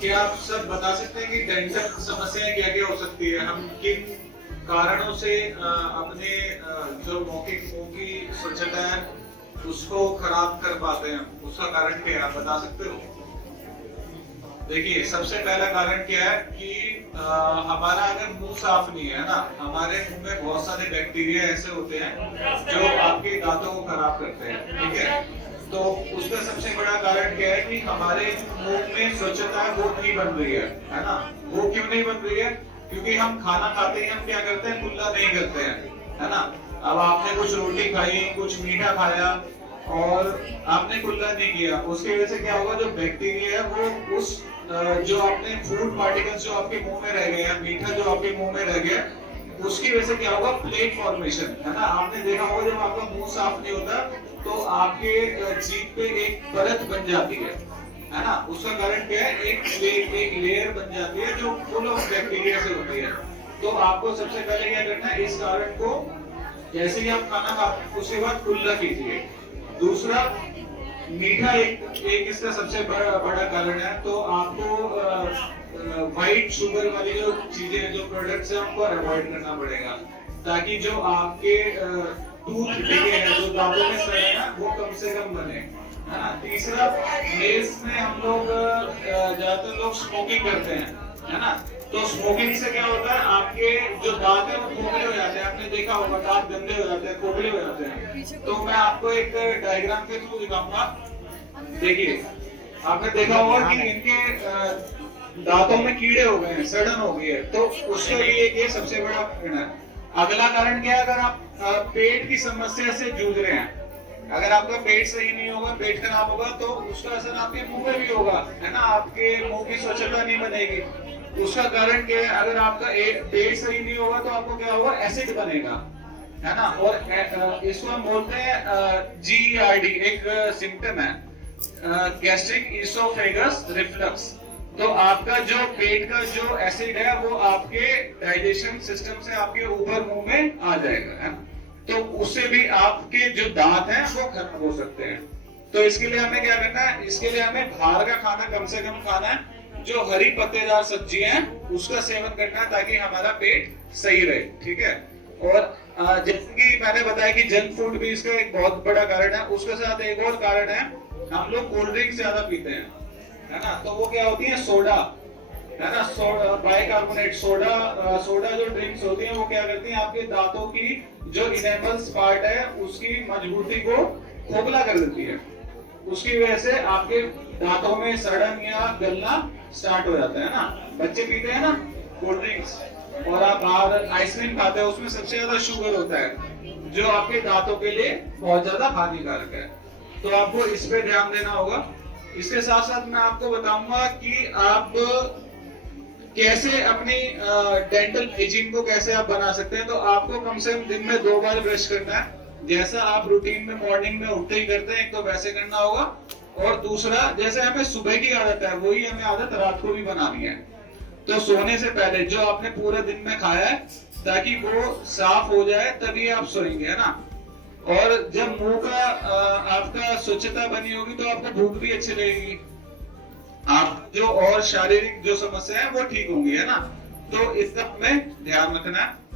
क्या आप सब बता सकते हैं कि डेंटल समस्याएं क्या क्या हो सकती है? हम किन कारणों से अपने जो मौखिक मुंह की स्वच्छता है उसको खराब कर पाते हैं? उसका कारण क्या है, आप बता सकते हो? देखिए, सबसे पहला कारण क्या है कि हमारा अगर मुंह साफ नहीं है ना, हमारे मुंह में बहुत सारे बैक्टीरिया ऐसे होते हैं जो आपके दांतों को खराब करते हैं, ठीक है? तो उसका सबसे बड़ा कारण क्या है कि हमारे मुंह में स्वच्छता वो नहीं बन रही है ना? वो क्यों नहीं बन रही है? क्योंकि हम खाना खाते हैं, हम क्या करते हैं, कुल्ला नहीं करते हैं, है ना? अब आपने कुछ रोटी खाई, कुछ मीठा खाया और आपने कुल्ला नहीं किया, उसकी वजह से क्या होगा, जो बैक्टीरिया है वो उस जो आपने फूड पार्टिकल्स जो आपके मुंह में रह गए हैं, मीठा जो आपके मुंह में रह गया, उसकी वजह से क्या होगा, प्लेक फॉर्मेशन, है ना? आपने देखा होगा जब आपका मुंह साफ नहीं होता तो आपके जीभ पे एक परत बन जाती है ना? उसका कारण क्या है, एक लेयर बन जाती है जो फुल ऑफ बैक्टीरिया से होती है। तो आपको सबसे पहले क्या करना है, इस कारण को जैसे ही आप खाना खाते हैं उसके बाद कुल्ला कीजिए। दूसरा, मीठा एक इसका सबसे बड़ा कारण है। तो आपको व्हाइट शुगर वाली जो चीजें, जो प्रोडक्ट्स है, उनको अवॉइड करना पड़ेगा ताकि जो आपके टूथ डिगे हैं, जो दांतों में सड़े हैं, वो कम से कम बने, है ना? तीसरा, मेस में हम लोग ज्यादातर लोग स्मोकिंग करते हैं, है ना? तो स्मोकिंग से क्या होता है, आपके जो दांत है वो खोखले हो जाते हैं। आपने देखा होगा दांत गंदे हो जाते हैं, खोखले हो जाते हैं। तो मैं आपको एक डायग्राम के थ्रू दिखाऊंगा। देखिए, आपने देखा होगा कि इनके दांतों में कीड़े हो गए हैं, सड़न हो गई है, तो उसके लिए ये सबसे बड़ा कारण है। अगला कारण क्या है, अगर आप पेट की समस्या से जूझ रहे हैं, अगर आपका पेट सही नहीं होगा, पेट खराब होगा, तो उसका असर आपके मुंह में भी होगा, है ना? आपके मुंह की स्वच्छता नहीं बनेगी। उसका कारण क्या है, अगर आपका पेट सही नहीं होगा तो आपको क्या होगा, एसिड बनेगा, है ना? और इसको हम बोलते हैं GERD, एक सिम्टम है, गैस्ट्रिक इसोफेगस रिफ्लक्स। तो आपका जो पेट का जो एसिड है वो आपके डाइजेशन सिस्टम से आपके ऊपर मुंह में आ जाएगा, है ना? तो उससे भी आपके जो दांत हैं वो खराब हो सकते हैं। तो इसके लिए हमें क्या करना है, इसके लिए हमें बाहर का खाना कम से कम खाना है, जो हरी पत्तेदार सब्जियां हैं उसका सेवन करना है ताकि हमारा पेट सही रहे, ठीक है? और जैसे कि मैंने बताया कि जंक फूड भी इसका एक बहुत बड़ा कारण है। उसके साथ एक और कारण है, हम लोग कोल्ड ड्रिंक्स ज्यादा पीते हैं, है ना? तो वो क्या होती है, सोडा, है ना? सोडा, बाइकार्बोनेट सोडा जो ड्रिंक्स होती हैं वो क्या करती हैं, आपके दांतों की जो इनेमल्स पार्ट है उसकी मजबूती को खोखला कर देती है। उसकी वजह से आपके दांतों में सड़न या गलना स्टार्ट हो जाता है ना? बच्चे पीते हैं ना कोल्ड ड्रिंक्स, और आप बाहर आइसक्रीम खाते हैं, उसमें सबसे ज्यादा शुगर होता है जो आपके दांतों के लिए बहुत ज्यादा हानिकारक है। तो आपको इस पे ध्यान देना होगा। इसके साथ साथ मैं आपको बताऊंगा कि आप कैसे अपनी डेंटल हाइजीन को कैसे आप बना सकते हैं। तो आपको कम से कम दिन में 2 बार ब्रश करना है, जैसा आप रूटीन में मॉर्निंग में उठते ही करते हैं, एक तो वैसे करना होगा, और दूसरा, जैसे हमें सुबह की आदत है वही हमें आदत रात को भी बनानी है। तो सोने से पहले जो आपने पूरे दिन में खाया है, ताकि वो साफ हो जाए तभी आप सोएंगे, है ना? और जब मुंह का आपका स्वच्छता बनी होगी तो आपको भूख भी अच्छी लगेगी, आप जो और शारीरिक जो समस्या है वो ठीक होंगी, है ना? तो इसका हमें ध्यान रखना है।